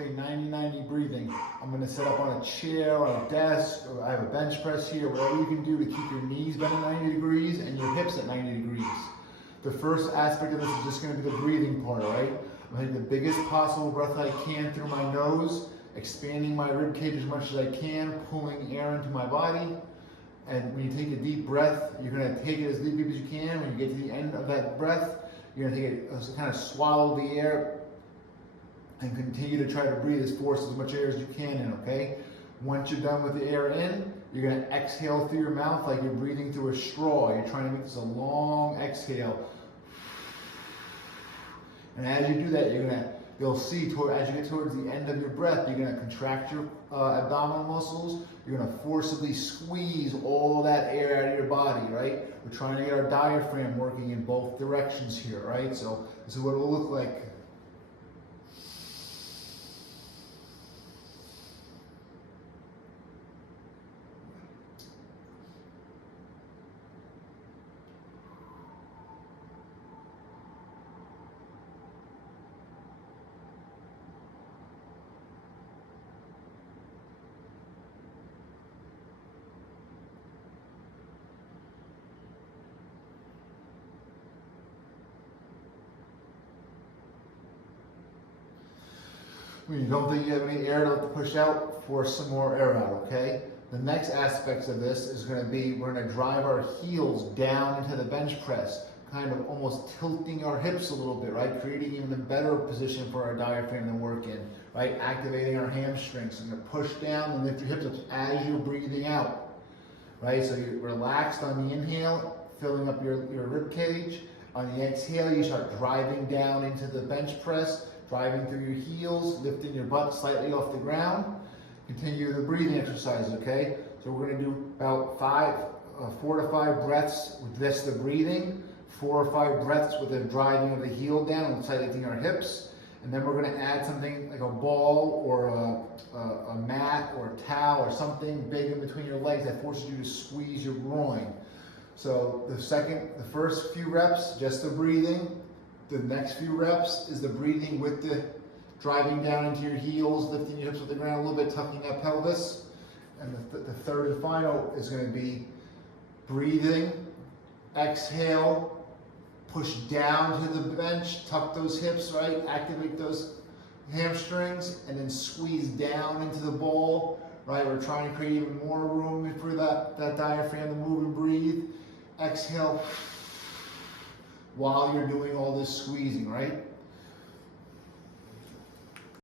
Okay, 90-90 breathing. I'm gonna sit up on a chair or a desk, or I have a bench press here, whatever you can do to keep your knees bent at 90 degrees and your hips at 90 degrees. The first aspect of this is just gonna be the breathing part, all right? I'm gonna take the biggest possible breath I can through my nose, expanding my rib cage as much as I can, pulling air into my body. And when you take a deep breath, you're gonna take it as deep as you can. When you get to the end of that breath, you're gonna take it, kind of swallow the air and continue to try to breathe force as much air as you can in, okay? Once you're done with the air in, you're gonna exhale through your mouth like you're breathing through a straw. You're trying to make this a long exhale. And as you do that, you'll see as you get towards the end of your breath, you're gonna contract your abdominal muscles. You're gonna forcibly squeeze all that air out of your body, right? We're trying to get our diaphragm working in both directions here, right? So this is what it will look like. When you don't think you have any air to push out, force some more air out, okay? The next aspects of this is gonna be, we're gonna drive our heels down into the bench press, kind of almost tilting our hips a little bit, right? Creating even a better position for our diaphragm to work in, right? Activating our hamstrings. So you're gonna push down and lift your hips up as you're breathing out, right? So you're relaxed on the inhale, filling up your rib cage. On the exhale, you start driving down into the bench press, driving through your heels, lifting your butt slightly off the ground. Continue the breathing exercise, okay? So we're gonna do about 4 to 5 breaths with just the breathing, 4 or 5 breaths with the driving of the heel down and tightening our hips. And then we're gonna add something like a ball or a mat or a towel or something big in between your legs that forces you to squeeze your groin. So the first few reps, just the breathing. The next few reps is the breathing with the driving down into your heels, lifting your hips with the ground a little bit, tucking that pelvis. And the third and final is going to be breathing, exhale, push down to the bench, tuck those hips, right? Activate those hamstrings, and then squeeze down into the ball, right? We're trying to create even more room for that diaphragm to move and breathe. Exhale while you're doing all this squeezing, right?